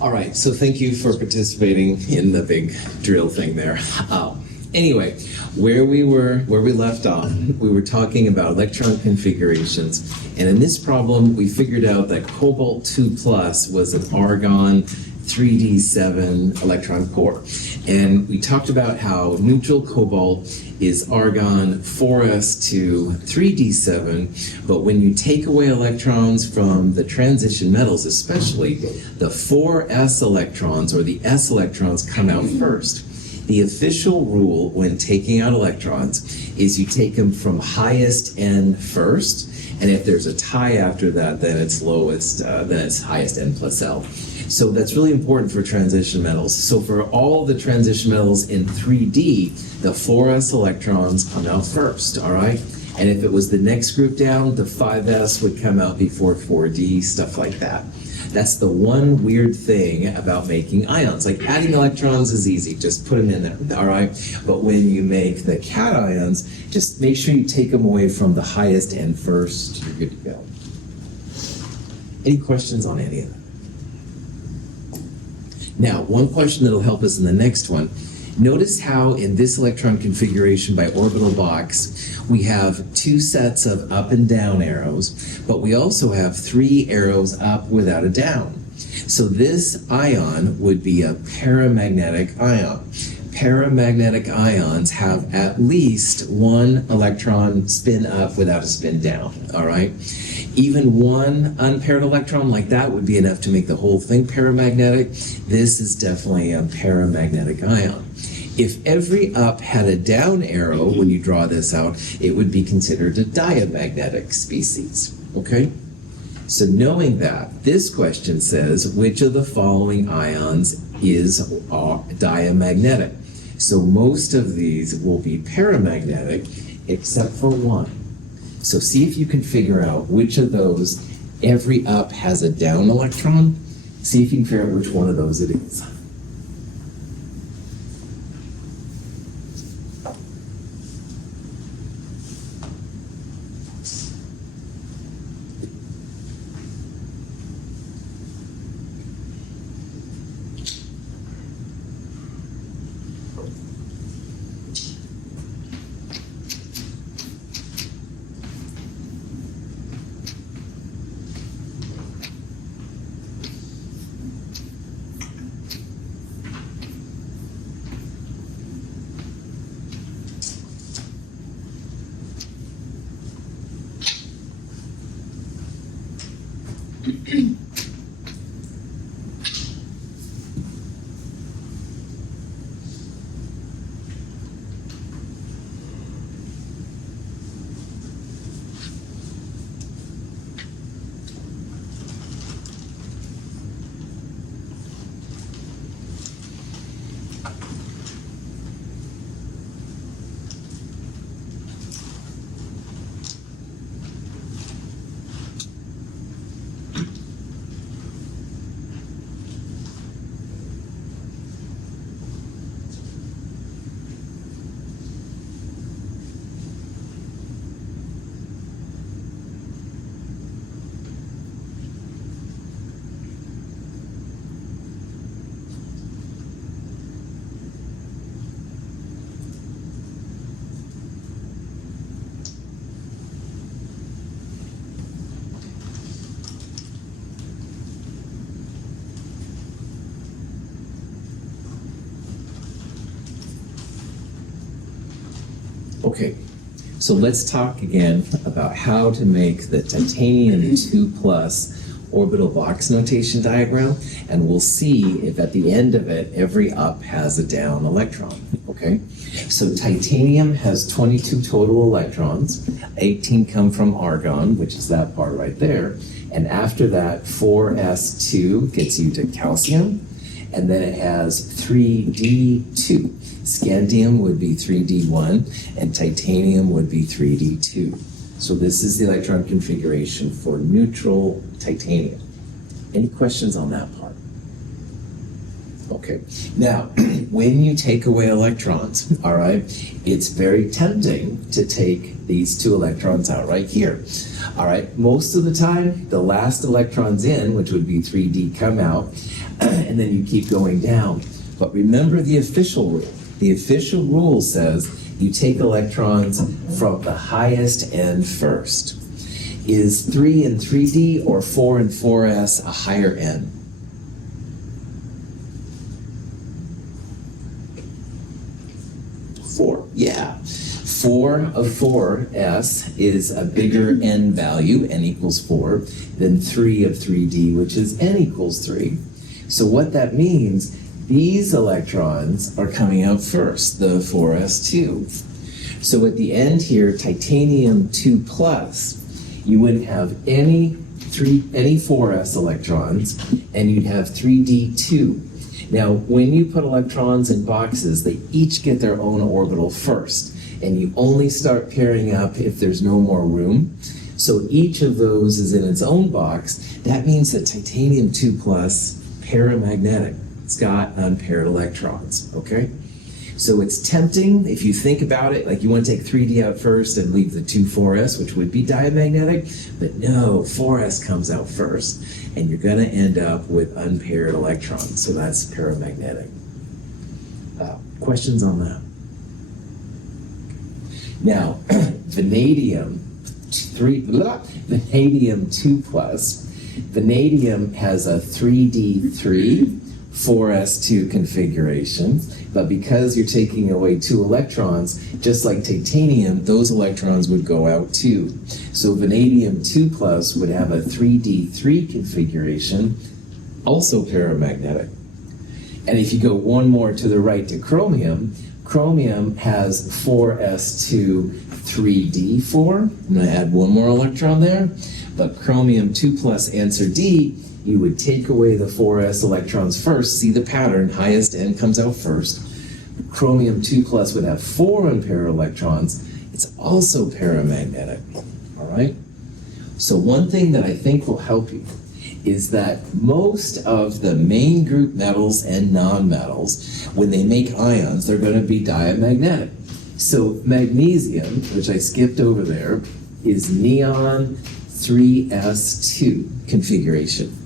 All right, so thank you for participating in the big drill thing there. Anyway, where we left off, we were talking about electron configurations, and in this problem, we figured out that cobalt 2+ was an argon 3d7 electron core. And we talked about how neutral cobalt is argon 4s2 3d7, but when you take away electrons from the transition metals, especially, the 4s electrons or the s electrons come out first. The official rule when taking out electrons is you take them from highest n first, and if there's a tie after that, then it's lowest, then it's highest n plus L. So that's really important for transition metals. So for all the transition metals in 3D, the 4s electrons come out first, all right? And if it was the next group down, the 5s would come out before 4D, stuff like that. That's the one weird thing about making ions. Like adding electrons is easy, just put them in there, all right? But when you make the cations, just make sure you take them away from the highest n first, you're good to go. Any questions on any of that? Now, one question that'll help us in the next one. Notice how in this electron configuration by orbital box, we have two sets of up and down arrows, but we also have 3 arrows up without a down. So this ion would be a paramagnetic ion. Paramagnetic ions have at least one electron spin up without a spin down, all right? Even one unpaired electron like that would be enough to make the whole thing paramagnetic. This is definitely a paramagnetic ion. If every up had a down arrow when you draw this out, it would be considered a diamagnetic species, okay? So knowing that, this question says, which of the following ions is diamagnetic? So most of these will be paramagnetic, except for one. So see if you can figure out which of those, every up has a down electron. See if you can figure out which one of those it is. Okay, so let's talk again about how to make the titanium 2+ orbital box notation diagram, and we'll see if at the end of it, every up has a down electron, okay? So titanium has 22 total electrons, 18 come from argon, which is that part right there, and after that, 4s2 gets you to calcium, and then it has 3d2. Scandium would be 3d1, and titanium would be 3d2. So this is the electron configuration for neutral titanium. Any questions on that part? Okay. Now, when you take away electrons, all right, it's very tempting to take these 2 electrons out right here. All right, most of the time, the last electrons in, which would be 3d, come out. and then you keep going down. But remember the official rule. The official rule says you take electrons from the highest end first. Is 3 and 3D or 4 and 4s a higher end? 4, yeah. 4 of 4s is a bigger n value, n equals 4, than 3 of 3d, which is n equals 3. So what that means, these electrons are coming out first, the 4s2. So at the end here, titanium 2 plus, you wouldn't have any 4s electrons, and you'd have 3d2. Now, when you put electrons in boxes, they each get their own orbital first, and you only start pairing up if there's no more room. So each of those is in its own box. That means that titanium 2 plus, paramagnetic. It's got unpaired electrons, okay? So it's tempting, if you think about it, like you want to take 3D out first and leave the 2 4s, which would be diamagnetic, but no, 4s comes out first, and you're going to end up with unpaired electrons, so that's paramagnetic. Questions on that? Now, vanadium 2 plus, vanadium has a 3D3, 4s2 configuration, but because you're taking away 2 electrons, just like titanium, those electrons would go out too. So vanadium 2 plus would have a 3d3 configuration, also paramagnetic. And if you go one more to the right to chromium, chromium has 4s2 3d4. I'm going to add one more electron there, but chromium 2 plus answer D, you would take away the 4s electrons first. See the pattern, highest n comes out first. Chromium 2 plus would have 4 unpaired electrons. It's also paramagnetic, all right? So one thing that I think will help you is that most of the main group metals and nonmetals, when they make ions, they're going to be diamagnetic. So magnesium, which I skipped over there, is neon 3s2 configuration.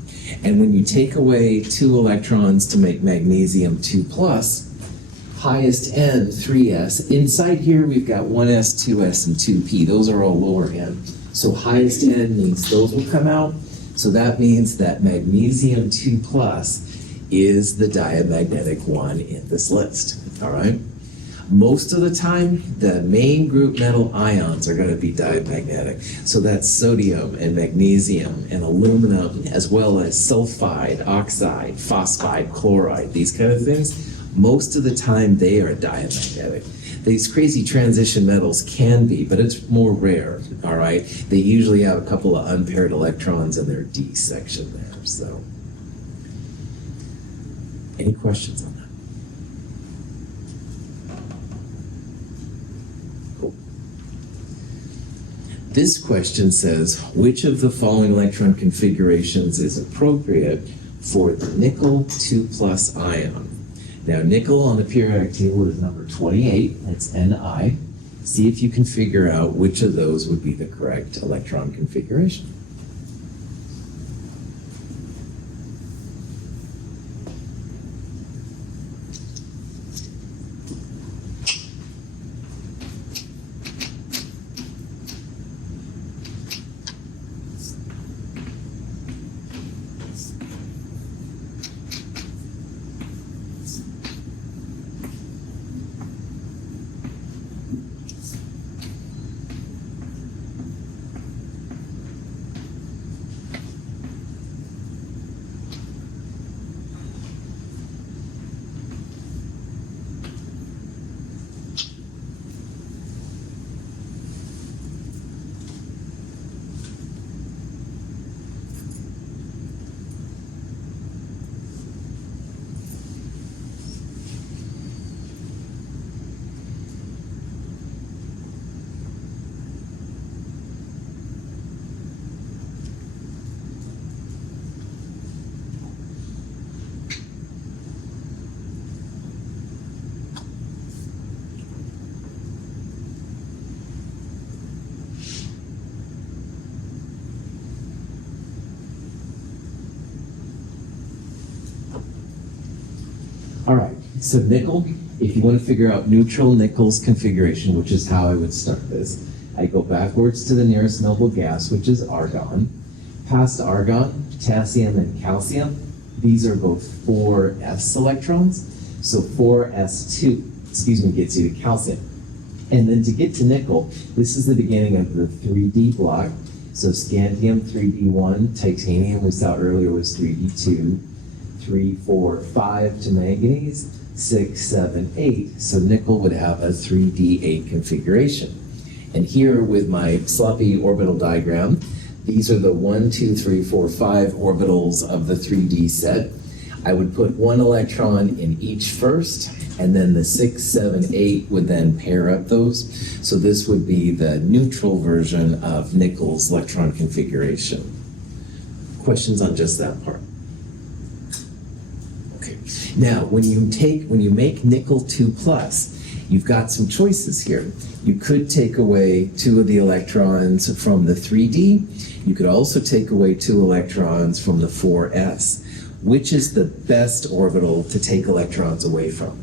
And when you take away 2 electrons to make magnesium 2 plus, highest n 3s, inside here we've got 1s, 2s, and 2p. Those are all lower n. So highest n means those will come out. So that means that magnesium 2 plus is the diamagnetic one in this list, all right? Most of the time, the main group metal ions are going to be diamagnetic. So that's sodium and magnesium and aluminum, as well as sulfide, oxide, phosphide, chloride, these kind of things. Most of the time, they are diamagnetic. These crazy transition metals can be, but it's more rare, all right? They usually have a couple of unpaired electrons in their D section there, so. Any questions on that? Cool. This question says, which of the following electron configurations is appropriate for the nickel 2 plus ion? Now, nickel on the periodic table is number 28, that's Ni. See if you can figure out which of those would be the correct electron configuration. So nickel, if you want to figure out neutral nickel's configuration, which is how I would start this, I go backwards to the nearest noble gas, which is argon. Past argon, potassium and calcium, these are both 4s electrons. So 4s2, gets you to calcium. And then to get to nickel, this is the beginning of the 3D block. So scandium 3D1, titanium we saw earlier was 3D2, 3, 4, 5 to manganese, 6, 7, 8. So nickel would have a 3D8 configuration. And here with my sloppy orbital diagram, these are the 1, 2, 3, 4, 5 orbitals of the 3D set. I would put one electron in each first, and then the 6, 7, 8 would then pair up those. So this would be the neutral version of nickel's electron configuration. Questions on just that part? Okay. Now, when you make nickel 2+, you've got some choices here. You could take away 2 of the electrons from the 3D. You could also take away 2 electrons from the 4s. Which is the best orbital to take electrons away from?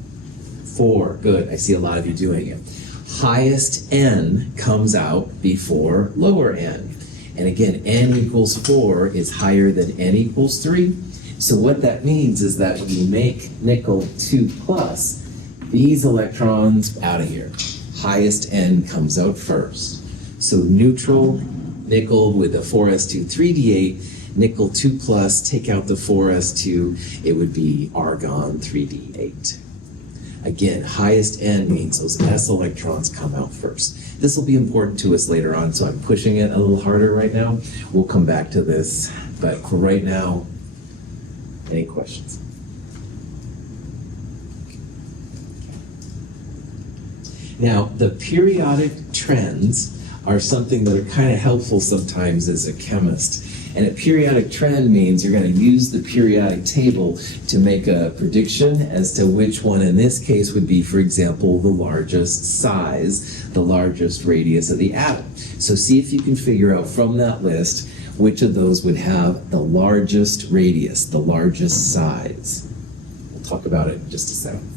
4, good, I see a lot of you doing it. Highest n comes out before lower n. And again, n equals 4 is higher than n equals 3. So what that means is that when you make nickel 2+, these electrons out of here. Highest n comes out first. So neutral nickel with a 4s2 3d8, nickel 2+, take out the 4s2, it would be argon 3d8. Again, highest n means those s electrons come out first. This will be important to us later on, so I'm pushing it a little harder right now. We'll come back to this, but for right now, any questions? Now, the periodic trends are something that are kind of helpful sometimes as a chemist. And a periodic trend means you're going to use the periodic table to make a prediction as to which one in this case would be, for example, the largest size, the largest radius of the atom. So see if you can figure out from that list which of those would have the largest radius, the largest size. We'll talk about it in just a second.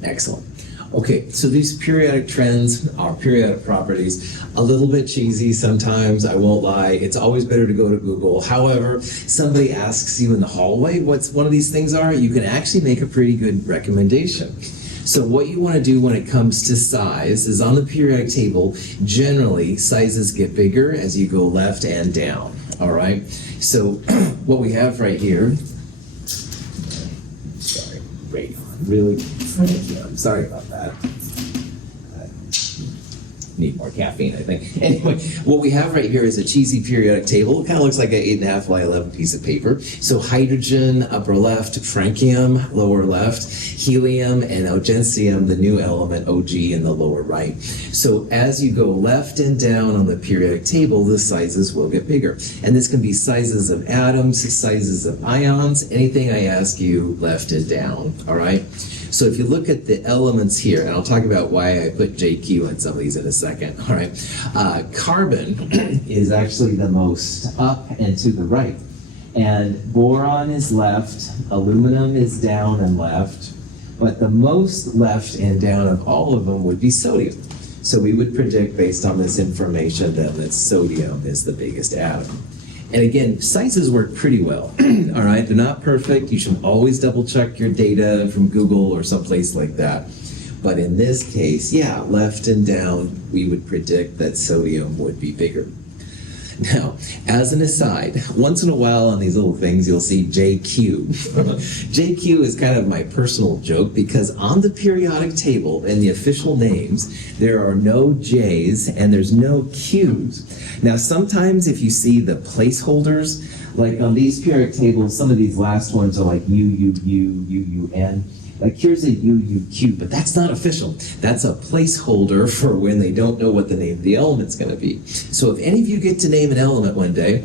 Excellent. Okay, so these periodic trends are periodic properties, a little bit cheesy sometimes, I won't lie. It's always better to go to Google. However, somebody asks you in the hallway what one of these things are, you can actually make a pretty good recommendation. So what you want to do when it comes to size is on the periodic table, generally sizes get bigger as you go left and down, all right? So what we have right here, sorry, radon, really? I'm sorry about that. Need more caffeine, I think. Anyway, what we have right here is a cheesy periodic table. It kind of looks like an 8.5 by 11 piece of paper. So hydrogen, upper left, francium, lower left, helium, and oegentium, the new element, OG, in the lower right. So as you go left and down on the periodic table, the sizes will get bigger. And this can be sizes of atoms, sizes of ions, anything I ask you left and down, all right? So if you look at the elements here, and I'll talk about why I put JQ in some of these in a second, all right? Carbon is actually the most up and to the right. And boron is left, aluminum is down and left, but the most left and down of all of them would be sodium. So we would predict based on this information then that sodium is the biggest atom. And again, sizes work pretty well, all right? They're not perfect. You should always double check your data from Google or someplace like that. But in this case, yeah, left and down, we would predict that sodium would be bigger. Now, as an aside, once in a while on these little things, you'll see JQ. JQ is kind of my personal joke because on the periodic table in the official names, there are no J's and there's no Q's. Now, sometimes if you see the placeholders, like on these periodic tables, some of these last ones are like UUU, UUN. Like here's a UUQ, but that's not official. That's a placeholder for when they don't know what the name of the element's going to be. So if any of you get to name an element one day,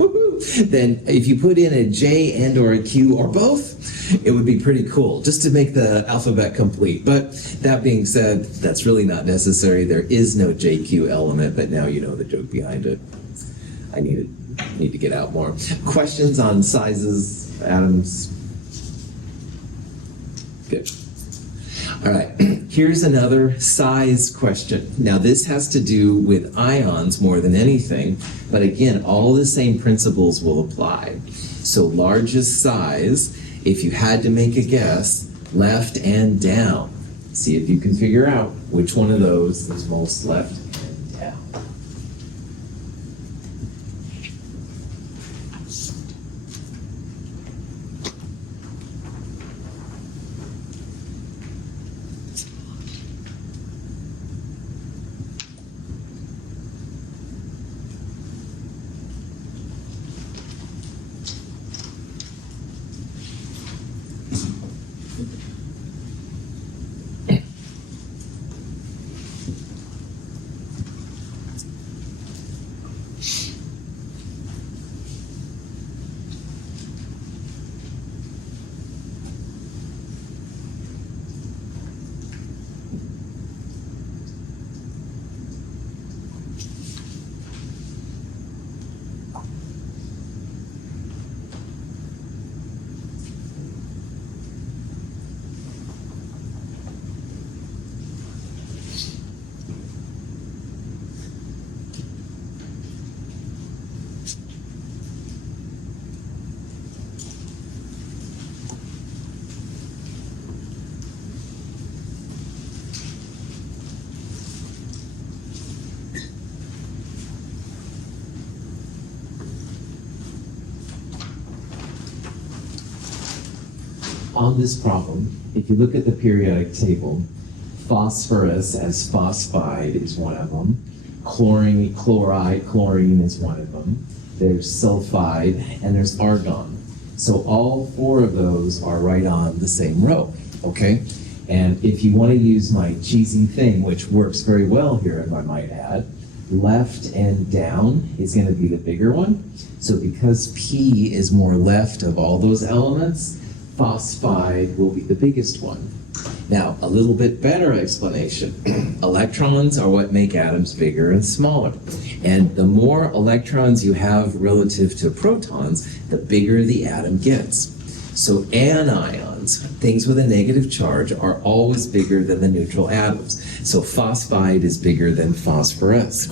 then if you put in a J and or a Q or both, it would be pretty cool just to make the alphabet complete. But that being said, that's really not necessary. There is no JQ element, but now you know the joke behind it. I need to get out more. Questions on sizes, atoms? Good. All right, here's another size question. Now this has to do with ions more than anything, but again, all the same principles will apply. So largest size, if you had to make a guess, left and down. See if you can figure out which one of those is most left and down. On this problem, if you look at the periodic table, phosphorus as phosphide is one of them. Chlorine, chloride, chlorine is one of them. There's sulfide, and there's argon. So all four of those are right on the same row, okay? And if you want to use my cheesy thing, which works very well here, if I might add, left and down is going to be the bigger one. So because P is more left of all those elements, phosphide will be the biggest one. Now, a little bit better explanation. Electrons are what make atoms bigger and smaller. And the more electrons you have relative to protons, the bigger the atom gets. So anions, things with a negative charge, are always bigger than the neutral atoms. So phosphide is bigger than phosphorus.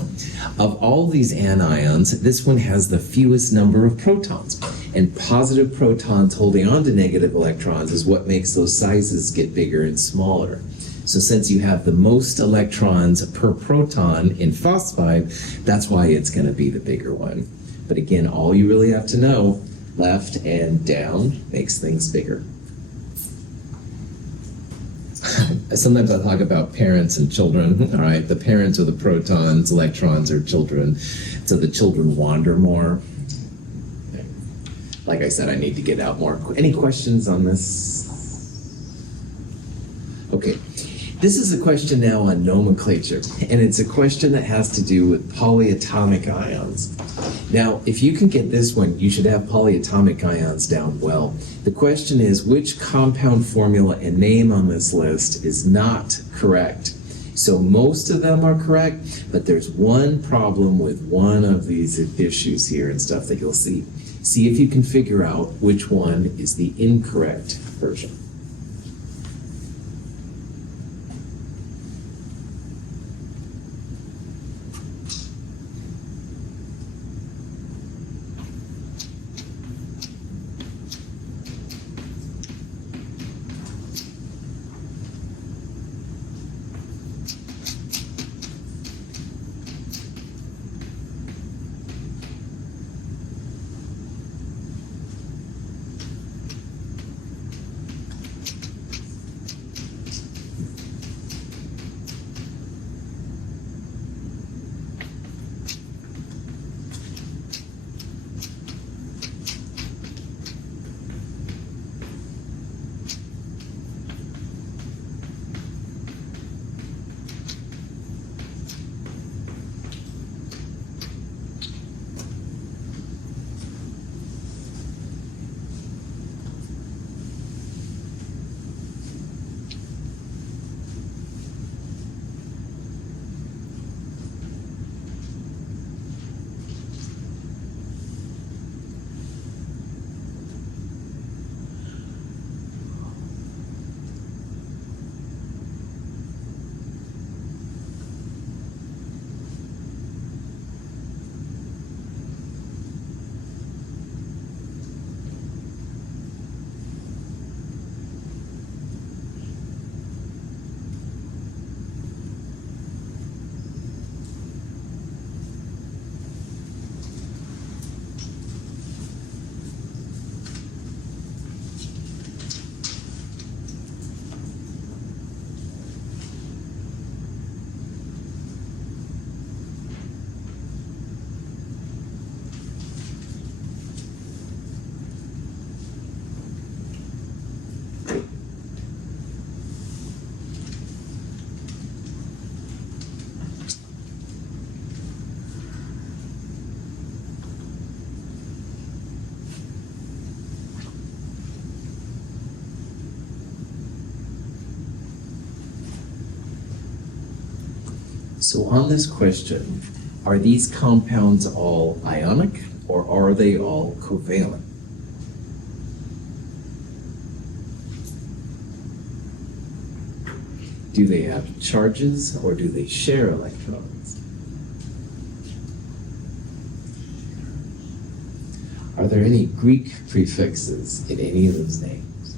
Of all these anions, this one has the fewest number of protons. And positive protons holding on to negative electrons is what makes those sizes get bigger and smaller. So since you have the most electrons per proton in phosphide, that's why it's going to be the bigger one. But again, all you really have to know, left and down makes things bigger. Sometimes I talk about parents and children, all right? The parents are the protons, electrons are children. So the children wander more. Like I said, I need to get out more. Any questions on this? Okay. This is a question now on nomenclature, and it's a question that has to do with polyatomic ions. Now, if you can get this one, you should have polyatomic ions down well. The question is, which compound formula and name on this list is not correct? So most of them are correct, but there's one problem with one of these issues here and stuff that you'll see. See if you can figure out which one is the incorrect version. So on this question, are these compounds all ionic or are they all covalent? Do they have charges or do they share electrons? Are there any Greek prefixes in any of those names?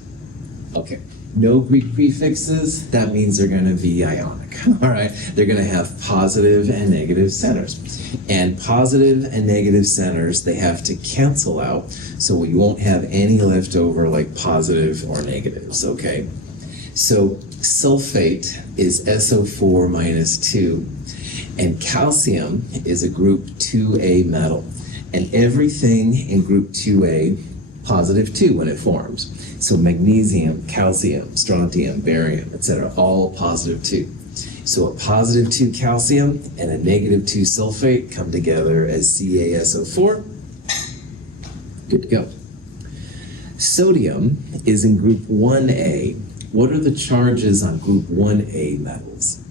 Okay, no Greek prefixes, that means they're going to be ionic, all right? They're going to have positive and negative centers. And positive and negative centers, they have to cancel out, so we won't have any left over like positive or negatives, okay? So sulfate is SO4 minus 2, and calcium is a group 2A metal. And everything in group 2A, positive 2 when it forms. So magnesium, calcium, strontium, barium, etc., all positive 2. So a positive 2 calcium and a negative 2 sulfate come together as CaSO4. Good to go. Sodium is in group 1A. What are the charges on group 1A metals?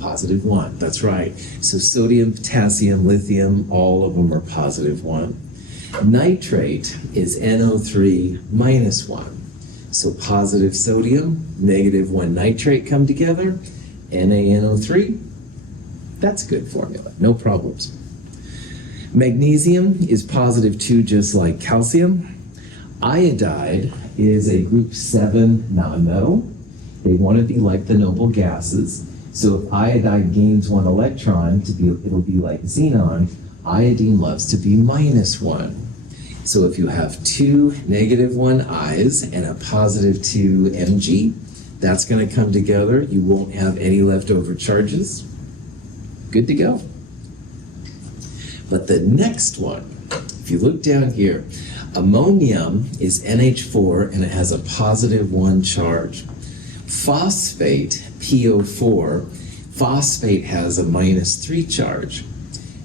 Positive 1, that's right. So sodium, potassium, lithium, all of them are positive 1. Nitrate is NO3 minus 1. So positive sodium, negative 1 nitrate come together, NaNO3. That's a good formula, no problems. Magnesium is positive 2 just like calcium. Iodide is a group 7 nonmetal. They want to be like the noble gases. So if iodide gains 1 electron, it'll be like xenon. Iodine loves to be minus 1. So if you have 2 negative 1 I's and a positive 2 Mg, that's going to come together. You won't have any leftover charges. Good to go. But the next one, if you look down here, ammonium is NH4 and it has a positive 1 charge. Phosphate, PO4, phosphate has a minus 3 charge.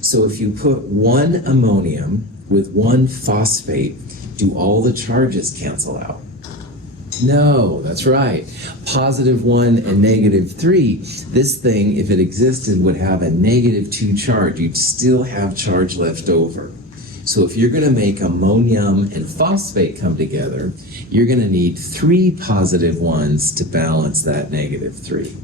So if you put 1 ammonium with 1 phosphate, do all the charges cancel out? No, that's right. Positive 1 and negative 3. This thing, if it existed, would have a negative 2 charge. You'd still have charge left over. So if you're going to make ammonium and phosphate come together, you're going to need 3 positive 1s to balance that negative 3.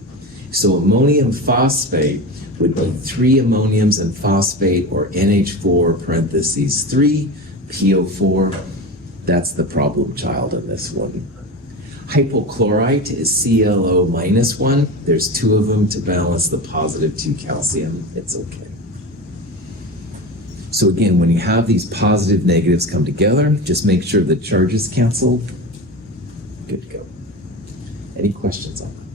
So ammonium phosphate would be 3 ammoniums and phosphate, or NH4 parentheses 3, PO4. That's the problem child in this one. Hypochlorite is ClO minus 1. There's 2 of them to balance the positive 2 calcium. It's okay. So again, when you have these positive negatives come together, just make sure the charges cancel. Good to go. Any questions on that?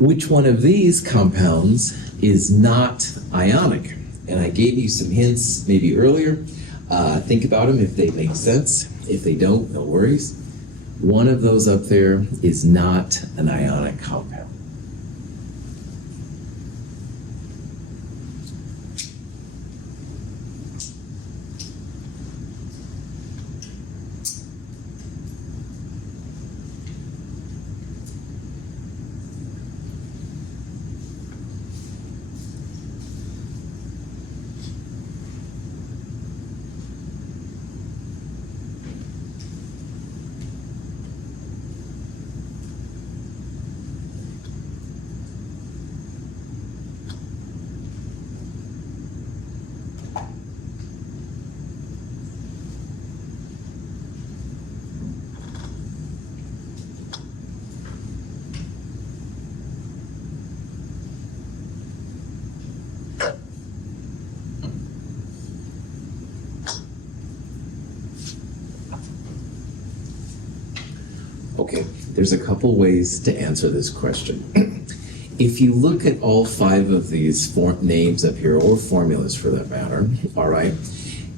Which one of these compounds is not ionic? And I gave you some hints maybe earlier. Think about them if they make sense. If they don't, no worries. One of those up there is not an ionic compound. Okay, there's a couple ways to answer this question. If you look at all 5 of these names up here, or formulas for that matter, all right,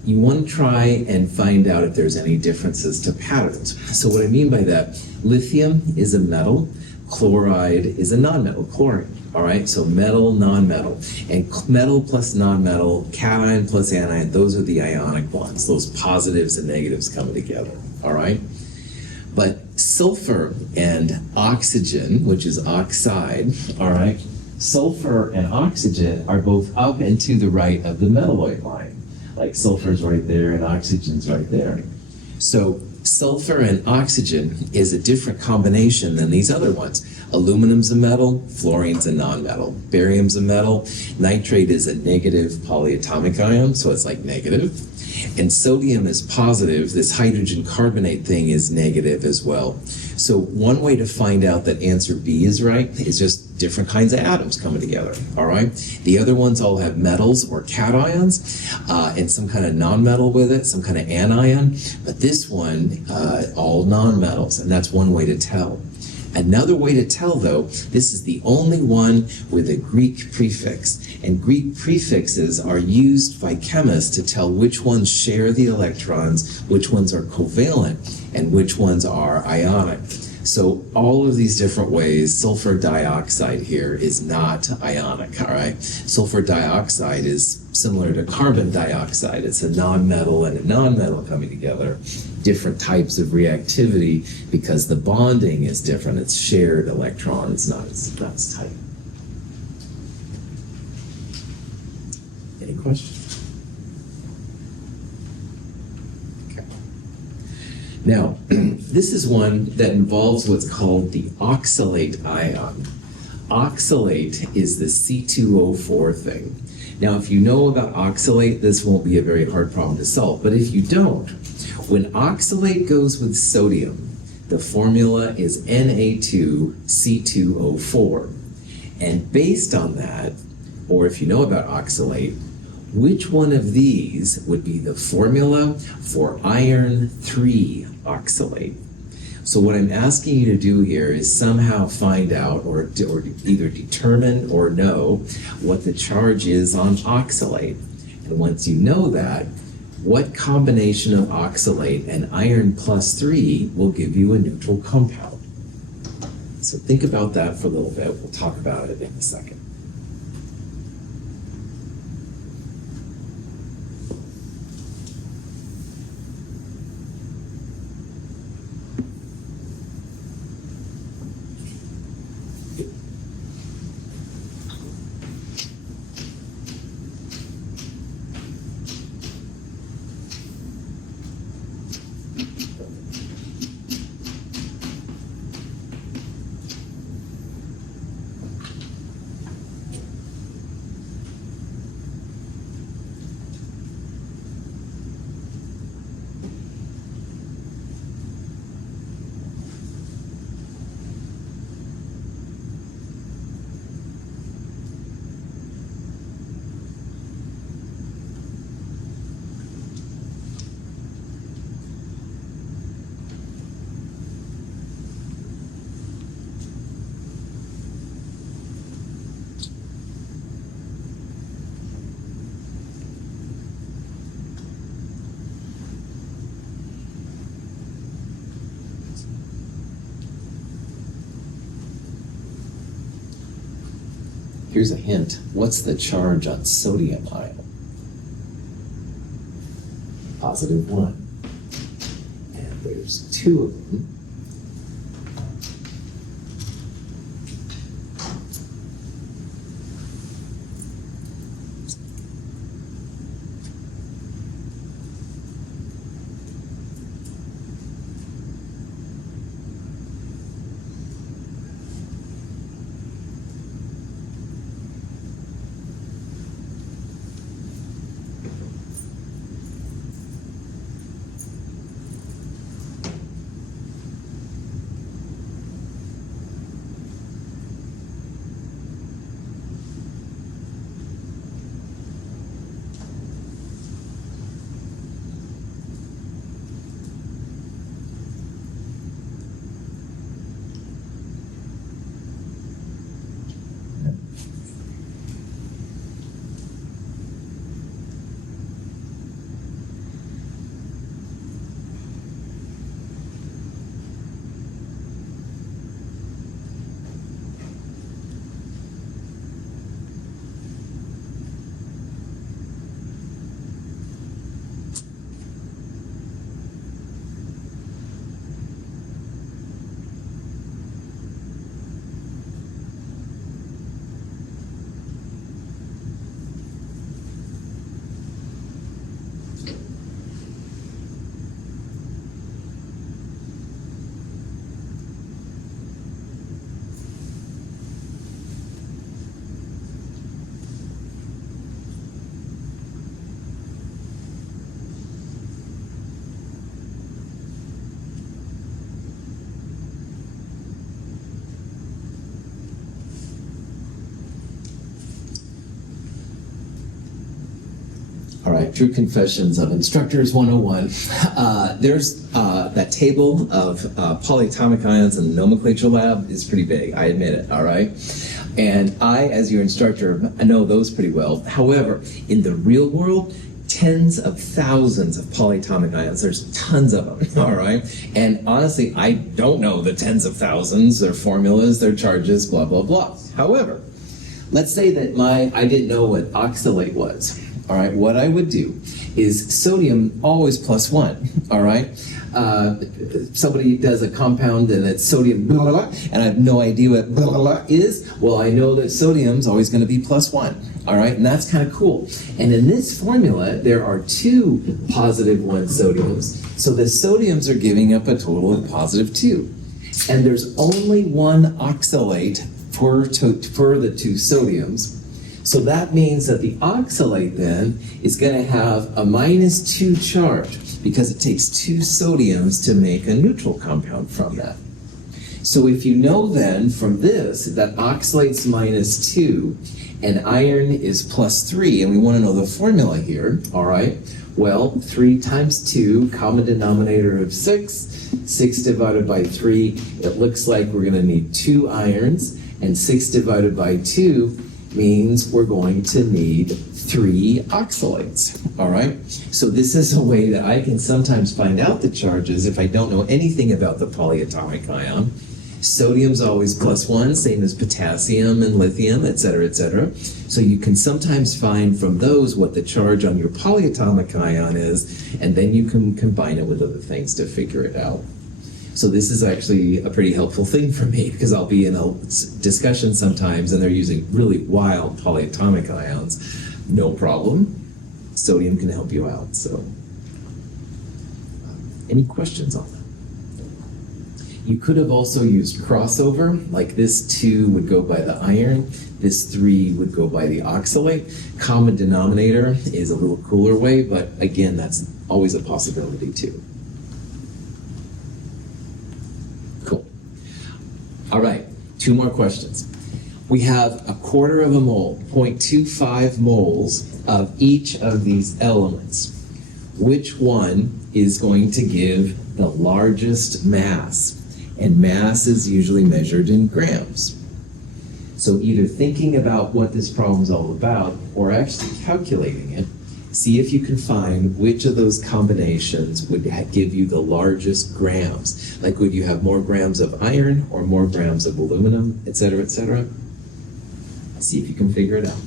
you want to try and find out if there's any differences to patterns. So what I mean by that, lithium is a metal, chloride is a nonmetal, chlorine, all right? So metal, nonmetal, and metal plus nonmetal, cation plus anion, those are the ionic ones, those positives and negatives coming together, all right? But sulfur and oxygen, which is oxide, all right, sulfur and oxygen are both up and to the right of the metalloid line. Like sulfur's right there and oxygen's right there. So sulfur and oxygen is a different combination than these other ones. Aluminum's a metal, fluorine's a non-metal. Barium's a metal, nitrate is a negative polyatomic ion, so it's like negative. And sodium is positive. This hydrogen carbonate thing is negative as well. So one way to find out that answer B is right is just different kinds of atoms coming together, all right? The other ones all have metals or cations and some kind of non-metal with it, some kind of anion. But this one, all non-metals, and that's one way to tell. Another way to tell, though, this is the only one with a Greek prefix. And Greek prefixes are used by chemists to tell which ones share the electrons, which ones are covalent, and which ones are ionic. So all of these different ways, sulfur dioxide here is not ionic, all right? Sulfur dioxide is similar to carbon dioxide. It's a non-metal and a non-metal coming together. Different types of reactivity because the bonding is different. It's shared electrons, not as tight. Any questions? Okay. Now, this is one that involves what's called the oxalate ion. Oxalate is the C2O4 thing. Now, if you know about oxalate, this won't be a very hard problem to solve. But if you don't, when oxalate goes with sodium, the formula is Na2C2O4. And based on that, or if you know about oxalate, which one of these would be the formula for iron 3 oxalate? So what I'm asking you to do here is somehow find out or either determine or know what the charge is on oxalate. And once you know that, what combination of oxalate and iron plus 3 will give you a neutral compound? So think about that for a little bit. We'll talk about it in a second. Here's a hint. What's the charge on sodium ion? +1. And there's 2 of them. All right, True Confessions of Instructors 101. There's that table of polyatomic ions in the nomenclature lab is pretty big, I admit it, all right? And I, as your instructor, I know those pretty well. However, in the real world, tens of thousands of polyatomic ions. There's tons of them, all right? And honestly, I don't know the tens of thousands, their formulas, their charges, blah, blah, blah. However, let's say that I didn't know what oxalate was. All right, what I would do is sodium always +1, all right? Somebody does a compound and it's sodium blah, blah, blah, and I have no idea what blah, blah, blah is. Well, I know that sodium's always going to be +1, all right? And that's kind of cool. And in this formula, there are 2 +1 sodiums. So the sodiums are giving up a total of +2. And there's only 1 oxalate for the 2 sodiums. So that means that the oxalate then is going to have a -2 charge because it takes 2 sodiums to make a neutral compound from that. So if you know then from this that oxalate's -2 and iron is +3, and we want to know the formula here, all right? Well, 3 times 2, common denominator of 6, 6 divided by 3, it looks like we're going to need 2 irons, and 6 divided by 2 means we're going to need 3 oxalates, all right? So this is a way that I can sometimes find out the charges if I don't know anything about the polyatomic ion. Sodium's always +1, same as potassium and lithium, et cetera, et cetera. So you can sometimes find from those what the charge on your polyatomic ion is, and then you can combine it with other things to figure it out. So this is actually a pretty helpful thing for me because I'll be in a discussion sometimes and they're using really wild polyatomic ions. No problem. Sodium can help you out. So, any questions on that? You could have also used crossover, like this 2 would go by the iron, this 3 would go by the oxalate. Common denominator is a little cooler way, but again, that's always a possibility too. All right, 2 more questions. We have 1/4 of a mole, 0.25 moles of each of these elements. Which one is going to give the largest mass? And mass is usually measured in grams. So either thinking about what this problem is all about or actually calculating it, see if you can find which of those combinations would give you the largest grams. Like, would you have more grams of iron or more grams of aluminum, et cetera, et cetera? See if you can figure it out.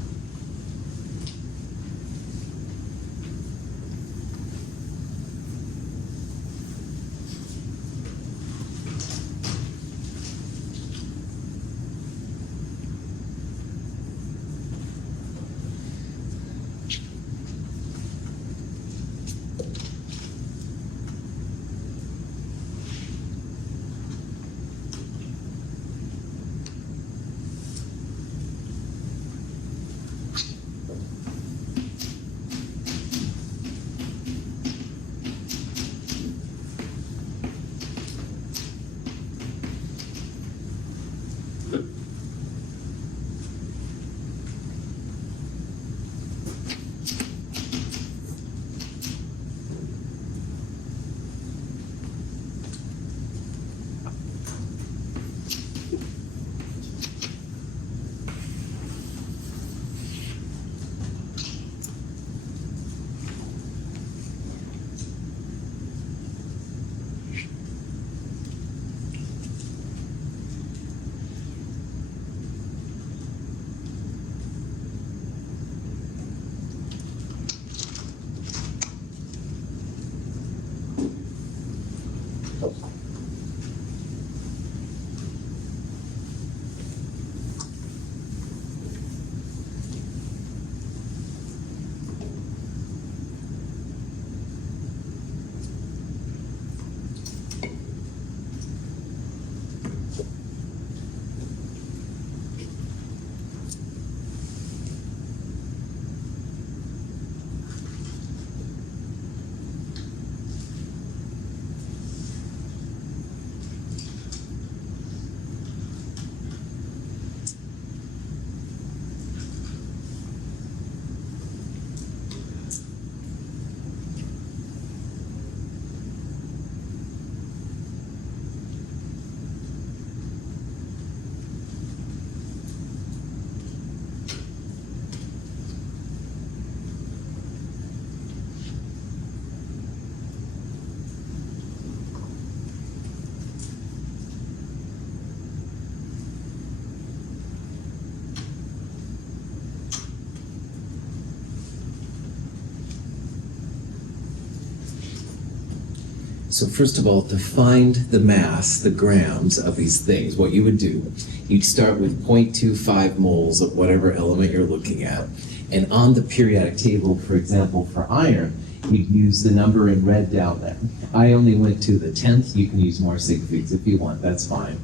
So first of all, to find the mass, the grams of these things, what you would do, you'd start with 0.25 moles of whatever element you're looking at. And on the periodic table, for example, for iron, you'd use the number in red down there. I only went to the 10th. You can use more sig figs if you want, that's fine.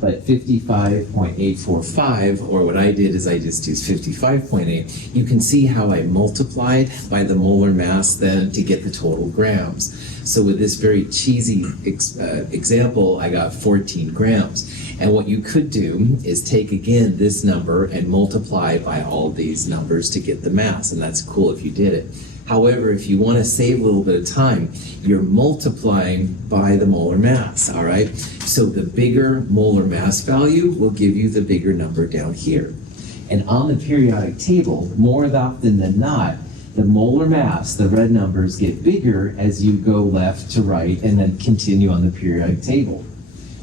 But 55.845, or what I did is I just used 55.8, you can see how I multiplied by the molar mass then to get the total grams. So with this very cheesy example, I got 14 grams. And what you could do is take again this number and multiply by all these numbers to get the mass, and that's cool if you did it. However, if you want to save a little bit of time, you're multiplying by the molar mass, all right? So the bigger molar mass value will give you the bigger number down here. And on the periodic table, more often than not, the molar mass, the red numbers, get bigger as you go left to right and then continue on the periodic table.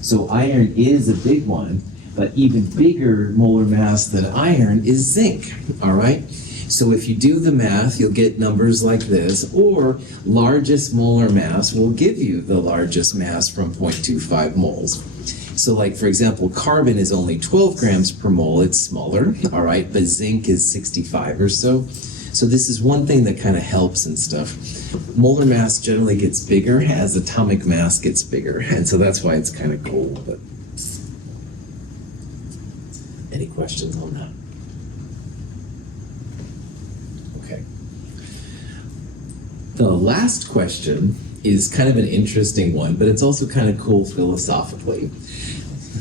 So iron is a big one, but even bigger molar mass than iron is zinc, all right? So if you do the math, you'll get numbers like this, or largest molar mass will give you the largest mass from 0.25 moles. So like, for example, carbon is only 12 grams per mole, it's smaller, all right, but zinc is 65 or so. So this is one thing that kind of helps and stuff. Molar mass generally gets bigger as atomic mass gets bigger, and so that's why it's kind of cool. But any questions on that? Okay. The last question is kind of an interesting one, but it's also kind of cool philosophically.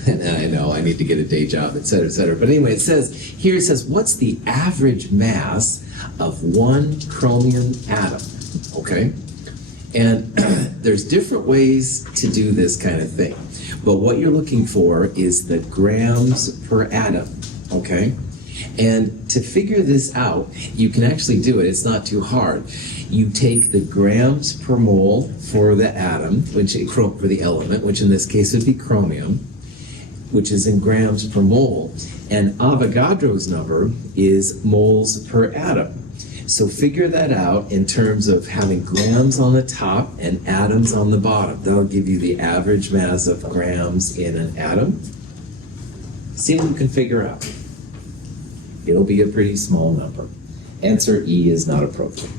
And I know I need to get a day job, et cetera, et cetera. But anyway, it says, what's the average mass of one chromium atom? Okay? And there's different ways to do this kind of thing. But what you're looking for is the grams per atom, okay? And to figure this out, you can actually do it. It's not too hard. You take the grams per mole for the atom, for the element, which in this case would be chromium, which is in grams per mole. And Avogadro's number is moles per atom. So figure that out in terms of having grams on the top and atoms on the bottom. That'll give you the average mass of grams in an atom. See what you can figure out. It'll be a pretty small number. Answer E is not appropriate.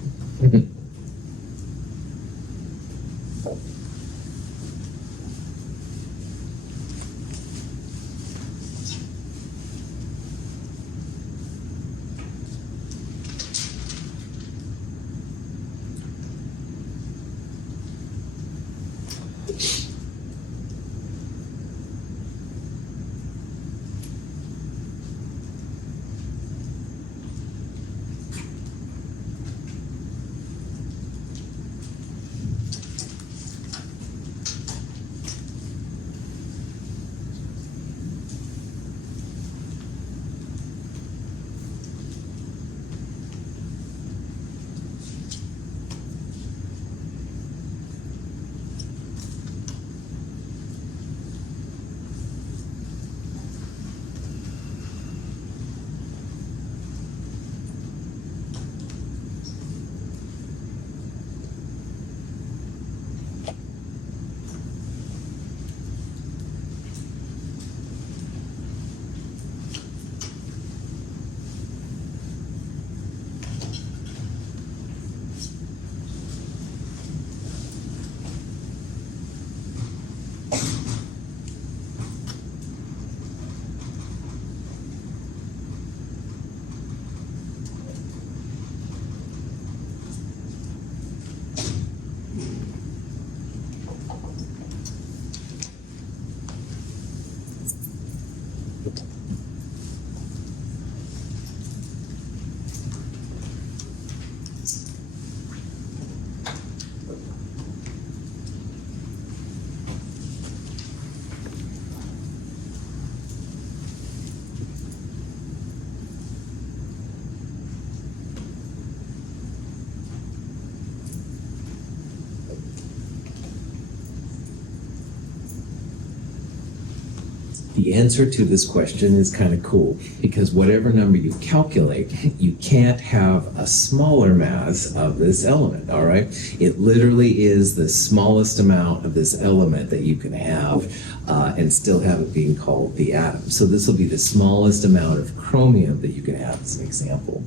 The answer to this question is kind of cool, because whatever number you calculate, you can't have a smaller mass of this element, all right? It literally is the smallest amount of this element that you can have and still have it being called the atom. So this will be the smallest amount of chromium that you can have as an example.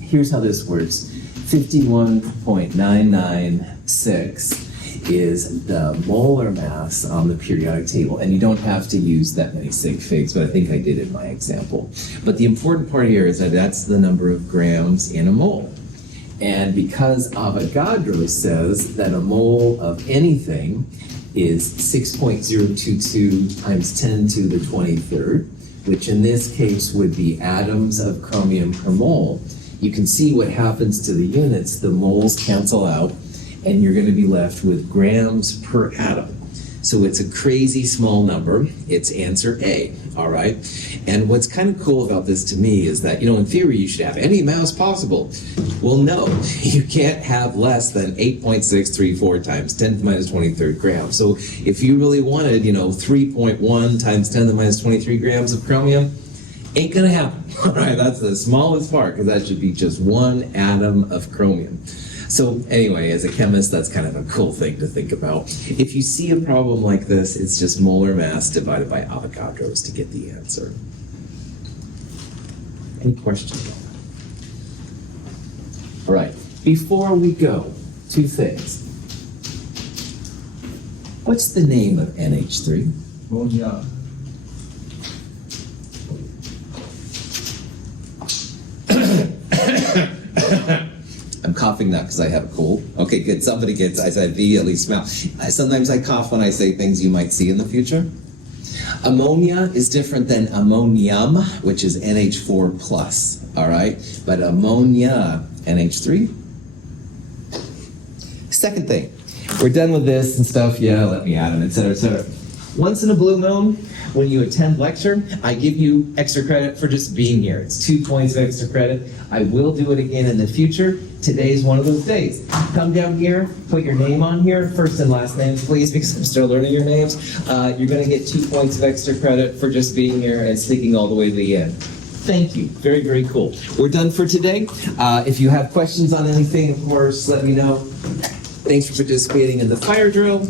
Here's how this works. 51.996 is the molar mass on the periodic table, and you don't have to use that many sig figs, but I think I did in my example. But the important part here is that that's the number of grams in a mole. And because Avogadro says that a mole of anything is 6.022 times 10 to the 23rd, which in this case would be atoms of chromium per mole, you can see what happens to the units. The moles cancel out, and you're going to be left with grams per atom. So it's a crazy small number. It's answer A, all right? And what's kind of cool about this to me is that, in theory, you should have any mass possible. Well, no, you can't have less than 8.634 times 10 to the minus 23rd grams. So if you really wanted, 3.1 times 10 to the minus 23 grams of chromium, ain't gonna happen, all right? That's the smallest part, because that should be just one atom of chromium. So anyway, as a chemist, that's kind of a cool thing to think about. If you see a problem like this, it's just molar mass divided by Avogadros to get the answer. Any questions? All right, before we go, two things. What's the name of NH3? Ammonia. I'm coughing not because I have a cold. Okay, good. Somebody gets, I said V, at least smell. Sometimes I cough when I say things you might see in the future. Ammonia is different than ammonium, which is NH4 plus, all right? But ammonia, NH3. Second thing, we're done with this and stuff. Yeah, let me add them, et cetera, et cetera. Once in a blue moon, when you attend lecture, I give you extra credit for just being here. It's 2 points of extra credit. I will do it again in the future. Today's one of those days. Come down here, put your name on here, first and last names, please, because I'm still learning your names. You're going to get 2 points of extra credit for just being here and sticking all the way to the end. Thank you. Very, very cool. We're done for today. If you have questions on anything, of course, let me know. Thanks for participating in the fire drill.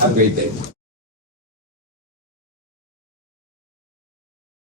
Have a great day.